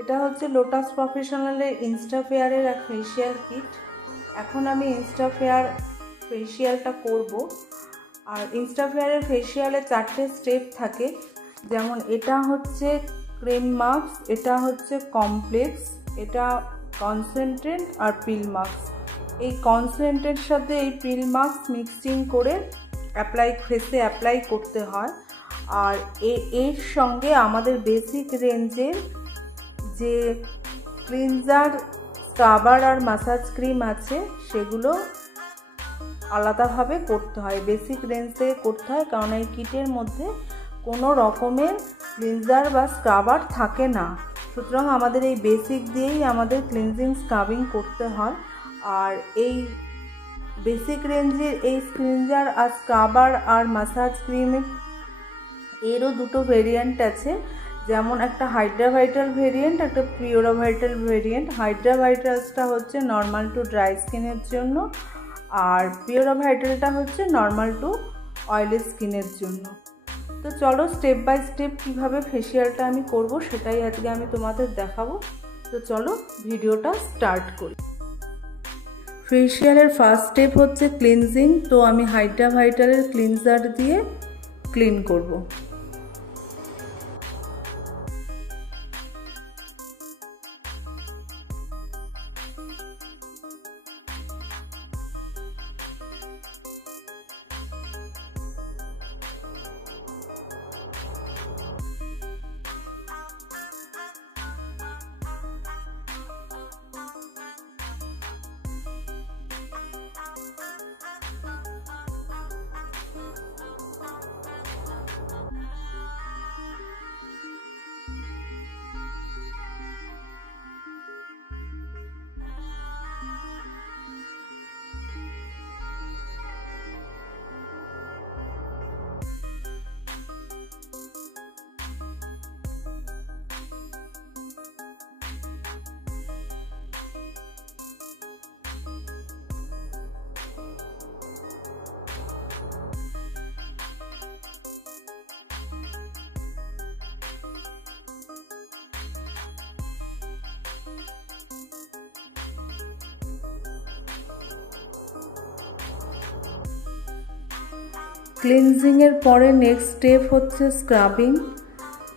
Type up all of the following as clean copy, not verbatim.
এটা হচ্ছে লোটাস প্রফেশনালের ইনস্টাফেয়ারের এক ফেসিয়াল কিট। এখন আমি ইনস্টাফেয়ার ফেসিয়ালটা করব। আর ইনস্টাফেয়ারের ফেসিয়ালে 4টে স্টেপ থাকে, যেমন এটা হচ্ছে ক্রিম মাস্ক, এটা হচ্ছে কমপ্লেক্স, এটা কনসেন্ট্রেট আর পিল মাস্ক। এই কনসেন্ট্রেটের সাথে এই পিল মাস্ক মিক্সিং করে ফেসে অ্যাপ্লাই করতে হয়। আর এর সঙ্গে আমাদের বেসিক রেঞ্জের যে ক্লিনজার, স্ক্রাবার আর মাসাজ ক্রিম আছে সেগুলো আলাদাভাবে করতে হয়, বেসিক রেঞ্জ থেকে করতে হয়, কারণ এই কিটের মধ্যে কোনো রকমের ক্লিনজার বা স্ক্রাবার থাকে না। সুতরাং আমাদের এই বেসিক দিয়েই আমাদের ক্লিনজিং স্ক্রাবিং করতে হয়। আর এই বেসিক রেঞ্জের এই ক্লিনজার আর স্ক্রাবার আর মাসাজ ক্রিম এরও দুটো ভেরিয়েন্ট আছে, যেমন একটা হাইড্রা ভাইটাল ভেরিয়েন্ট, একটা পিওরা ভাইটাল ভেরিয়েন্ট। হাইড্রা ভাইটালসটা হচ্ছে নর্মাল টু ড্রাই স্কিনের জন্য, আর পিওরা ভাইটালটা হচ্ছে নর্মাল টু অয়েলি স্কিনের জন্য। তো চলো স্টেপ বাই স্টেপ কীভাবে ফেসিয়ালটা আমি করব সেটাই আজকে আমি তোমাদের দেখাবো। তো চলো ভিডিওটা স্টার্ট করি। ফেসিয়ালের ফার্স্ট স্টেপ হচ্ছে ক্লিনজিং। তো আমি হাইড্রা ভাইটালের ক্লিনজার দিয়ে ক্লিন করব। ক্লিনজিংয়ের পরে নেক্সট স্টেপ হচ্ছে স্ক্রাবিং।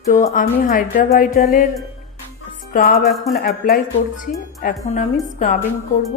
তো আমি হাইড্রা ভাইটালের স্ক্রাব এখন অ্যাপ্লাই করছি। এখন আমি স্ক্রাবিং করব।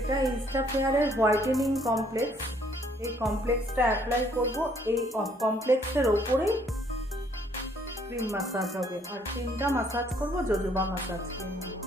এটা ইনস্টাফেয়ারের হোয়াইটেনিং কমপ্লেক্স। এই কমপ্লেক্সটা অ্যাপ্লাই করব। এই কমপ্লেক্সের ওপরেই ক্রিম মাসাজ হবে, আর ক্রিমটা মাসাজ করব জোজোবা মাসাজ ক্রিম দিয়ে।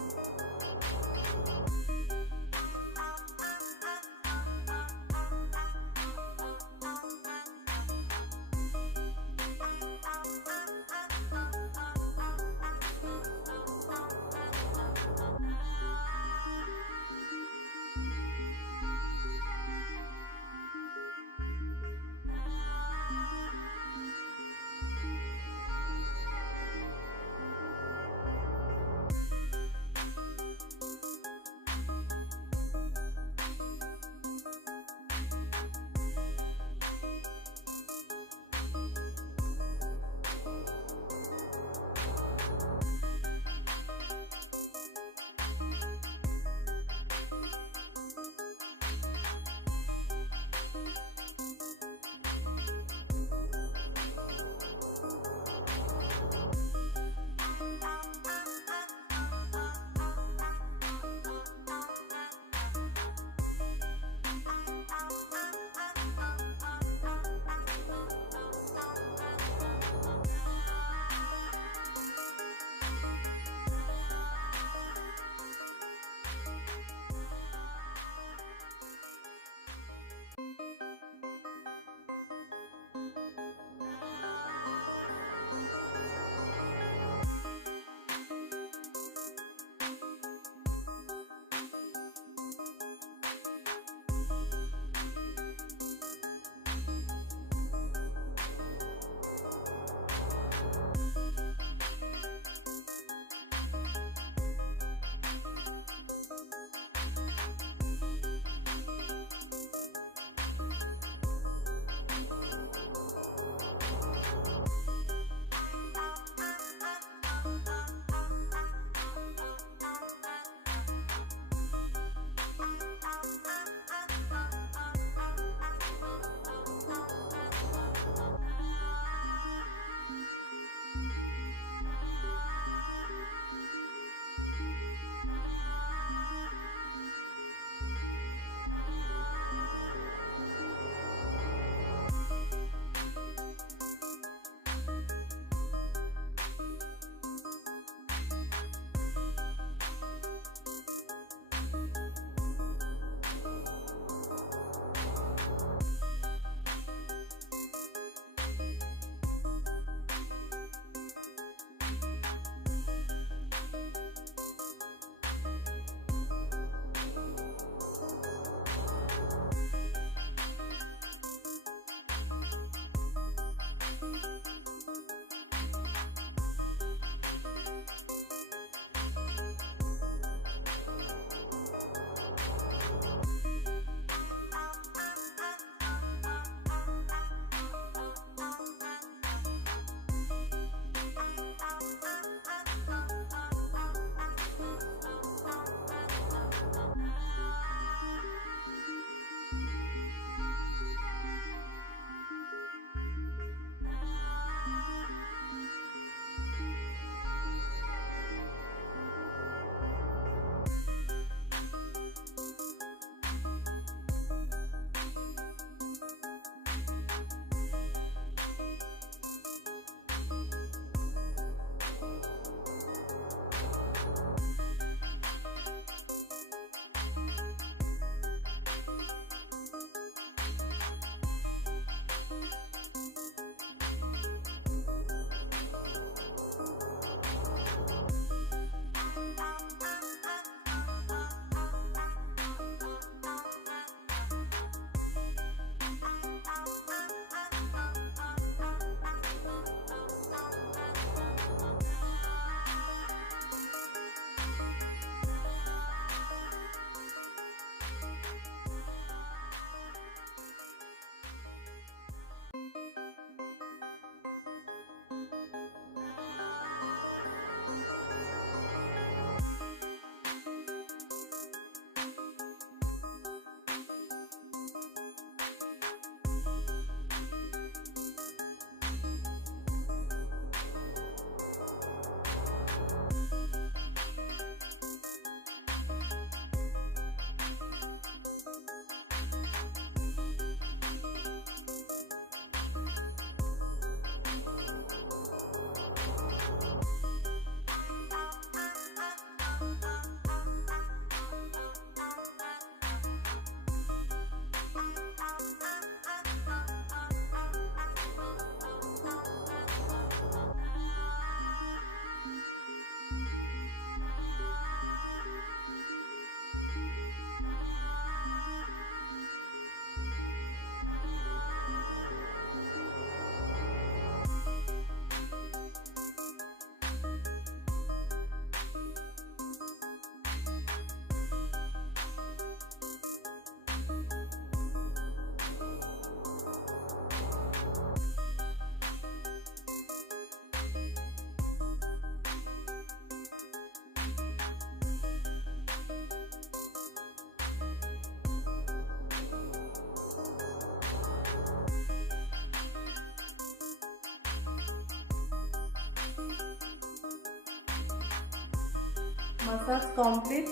Massage complete.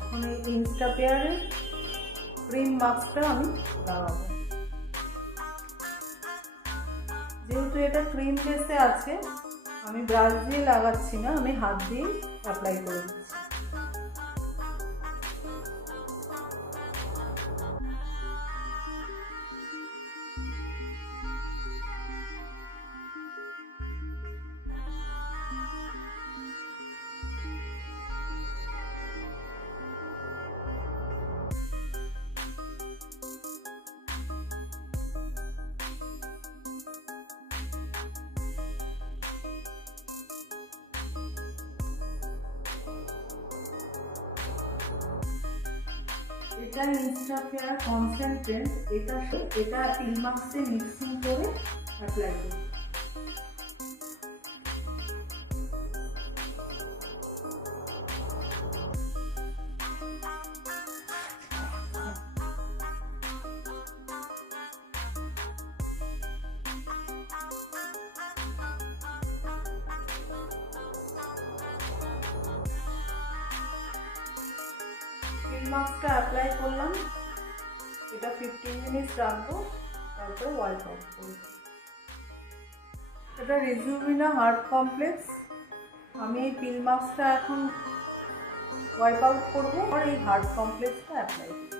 এখন এই ইনস্টাফেয়ারের ক্রিম মাস্কটা আমি লাগাবো। যেহেতু এটা ক্রিম বেসে আছে, আমি ব্রাশ দিয়ে লাগাচ্ছি না, আমি হাত দিয়ে অ্যাপ্লাই করে দিচ্ছি। এটা ইনস্টাফেয়ার কনসেন্ট্রেট, এটা পিল মাস্কে মিক্সিং করে অ্যাপ্লাই করি। পিল মাস্কটা অ্যাপ্লাই করলাম, এটা 15 মিনিট রাখবো, তারপর ওয়াইপ আউট করবো। এটা রিজুভিনা হার্ট কমপ্লেক্স। আমি এই পিল মাস্কটা এখন ওয়াইপ আউট করবো আর এই হার্ট কমপ্লেক্সটা অ্যাপ্লাই করবো।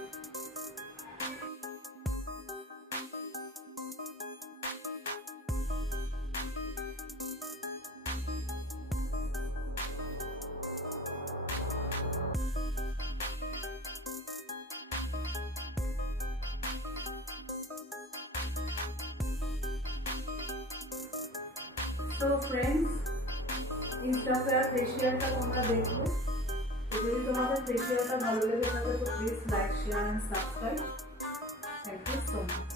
তো ফ্রেন্ডস, ইনস্টাফেয়ার ফেসিয়ালটা তোমরা দেখলে, যদি তোমাদের ফেসিয়ালটা ভালো লেগে থাকে তো please like, share and subscribe. Thank you so much.